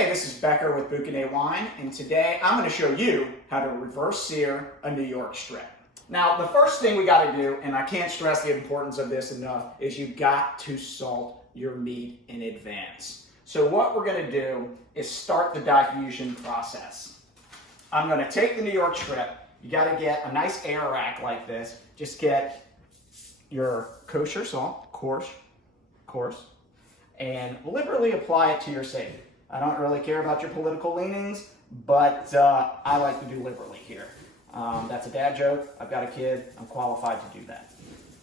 Hey, this is Becker with Boucanet Wine, and today I'm going to show you how to reverse sear a New York strip. Now, the first thing we got to do, and I can't stress the importance of this enough, is you got to salt your meat in advance. So what we're going to do is start the diffusion process. I'm going to take the New York strip. You got to get a nice air rack like this. Just get your kosher salt, coarse, and liberally apply it to your steak. I don't really care about your political leanings, but I like to do liberally here. That's a dad joke. I've got a kid. I'm qualified to do that.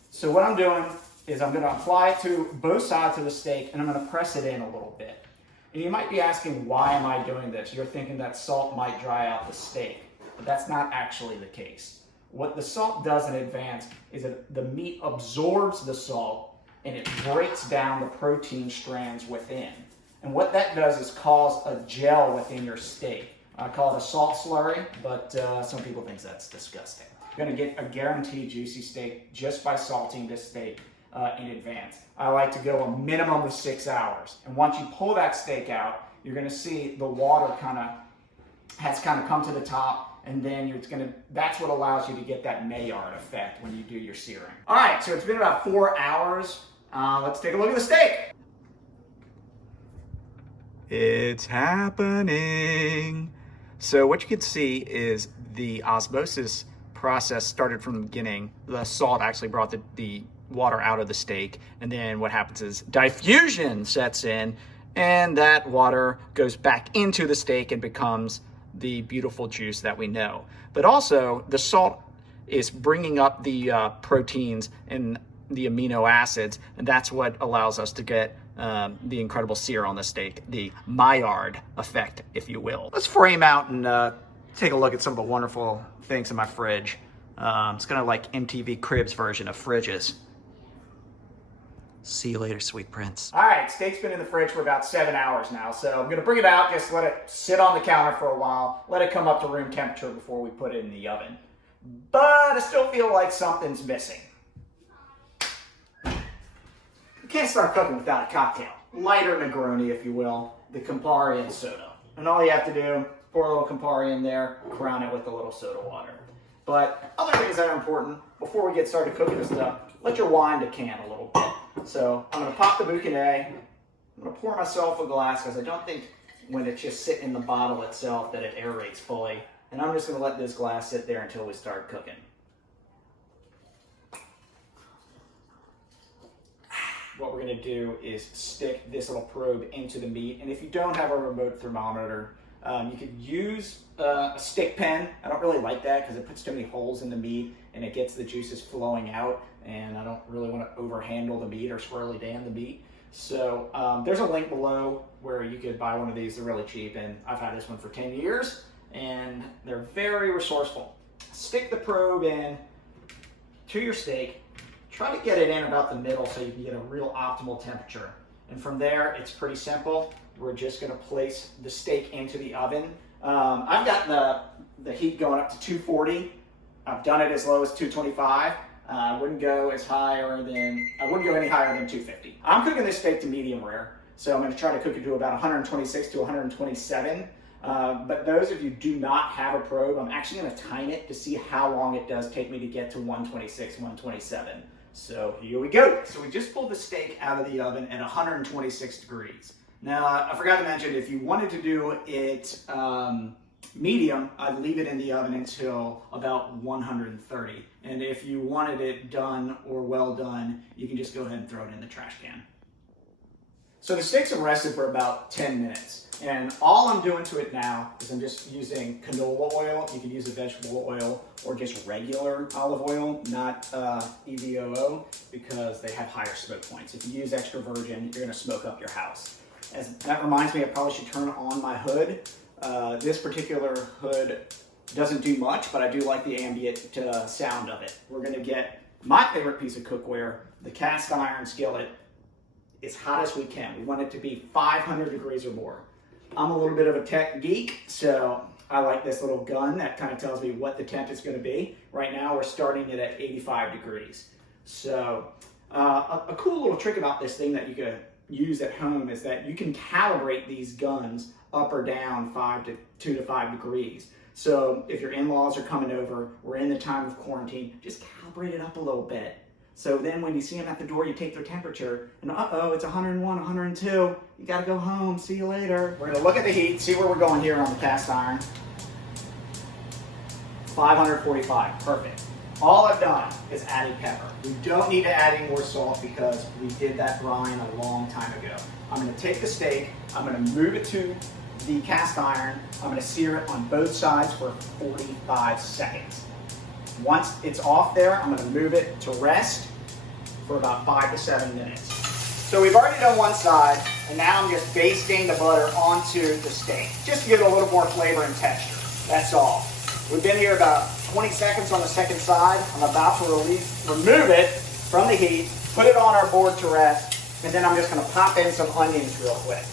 So what I'm doing is I'm going to apply it to both sides of the steak, and I'm going to press it in a little bit. And you might be asking, why am I doing this? You're thinking that salt might dry out the steak, but that's not actually the case. What the salt does in advance is that the meat absorbs the salt and it breaks down the protein strands within. And what that does is cause a gel within your steak. I call it a salt slurry, but some people think that's disgusting. You're going to get a guaranteed juicy steak just by salting this steak in advance. I like to go a minimum of 6 hours. And once you pull that steak out, you're going to see the water has come to the top, and then that's what allows you to get that Maillard effect when you do your searing. All right, so it's been about 4 hours. Let's take a look at the steak. It's happening. So what you can see is the osmosis process started from the beginning. The salt actually brought the water out of the steak, and then what happens is diffusion sets in, and that water goes back into the steak and becomes the beautiful juice that we know. But also the salt is bringing up the proteins and the amino acids, and that's what allows us to get the incredible sear on the steak, the Maillard effect, if you will. Let's frame out and take a look at some of the wonderful things in my fridge. It's kind of like MTV Cribs version of fridges. See you later, sweet prince. All right, steak's been in the fridge for about 7 hours now, so I'm going to bring it out, just let it sit on the counter for a while, let it come up to room temperature before we put it in the oven. But I still feel like something's missing. You can't start cooking without a cocktail. Lighter Negroni, if you will, the Campari and soda. And all you have to do, pour a little Campari in there, crown it with a little soda water. But other things that are important, before we get started cooking this stuff, let your wine decant a little bit. So I'm going to pop the Boucanet. I'm going to pour myself a glass, because I don't think when it's just sitting in the bottle itself that it aerates fully. And I'm just going to let this glass sit there until we start cooking. What we're going to do is stick this little probe into the meat. And if you don't have a remote thermometer, you could use a stick pen. I don't really like that because it puts too many holes in the meat and it gets the juices flowing out. And I don't really want to overhandle the meat or swirly dam the meat. So there's a link below where you could buy one of these. They're really cheap, and I've had this one for 10 years, and they're very resourceful. Stick the probe in to your steak. Try to get it in about the middle so you can get a real optimal temperature. And from there, it's pretty simple. We're just going to place the steak into the oven. I've got the heat going up to 240. I've done it as low as 225. I wouldn't go any higher than 250. I'm cooking this steak to medium rare, so I'm going to try to cook it to about 126 to 127. But those of you do not have a probe, I'm actually going to time it to see how long it does take me to get to 126, 127. So here we go. So we just pulled the steak out of the oven at 126 degrees. Now, I forgot to mention, if you wanted to do it medium, I'd leave it in the oven until about 130. And if you wanted it done or well done, you can just go ahead and throw it in the trash can. So the steaks have rested for about 10 minutes. And all I'm doing to it now is I'm just using canola oil. You can use a vegetable oil or just regular olive oil, not EVOO, because they have higher smoke points. If you use extra virgin, you're going to smoke up your house. That reminds me, I probably should turn on my hood. This particular hood doesn't do much, but I do like the ambient sound of it. We're going to get my favorite piece of cookware, the cast iron skillet, as hot as we can. We want it to be 500 degrees or more. I'm a little bit of a tech geek, so I like this little gun that kind of tells me what the temp is going to be. Right now we're starting it at 85 degrees. So a cool little trick about this thing that you could use at home is that you can calibrate these guns up or down 2 to 5 degrees. So if your in-laws are coming over, we're in the time of quarantine, just calibrate it up a little bit. So then when you see them at the door, you take their temperature, and uh-oh, it's 101, 102. You gotta go home, see you later. We're gonna look at the heat, see where we're going here on the cast iron. 545, perfect. All I've done is added pepper. We don't need to add any more salt because we did that brine a long time ago. I'm gonna take the steak, I'm gonna move it to the cast iron, I'm gonna sear it on both sides for 45 seconds. Once it's off there, I'm gonna move it to rest for about 5 to 7 minutes. So we've already done one side, and now I'm just basting the butter onto the steak, just to give it a little more flavor and texture. That's all. We've been here about 20 seconds on the second side. I'm about to remove it from the heat, put it on our board to rest, and then I'm just gonna pop in some onions real quick.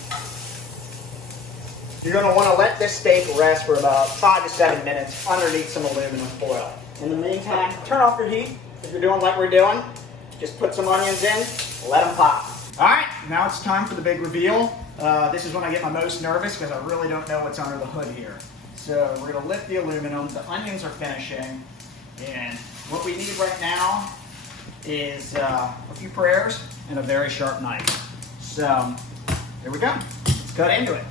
You're gonna wanna let this steak rest for about 5 to 7 minutes underneath some aluminum foil. In the meantime, turn off your heat. If you're doing like we're doing, just put some onions in, let them pop. All right, now it's time for the big reveal. This is when I get my most nervous because I really don't know what's under the hood here. So we're gonna lift the aluminum, the onions are finishing, and what we need right now is a few prayers and a very sharp knife. So here we go, let's cut into it.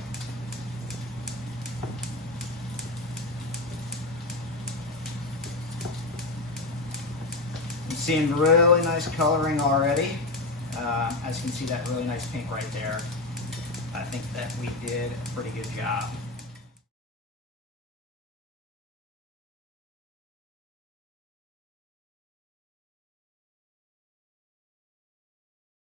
I'm seeing really nice coloring already. As you can see, that really nice pink right there. I think that we did a pretty good job.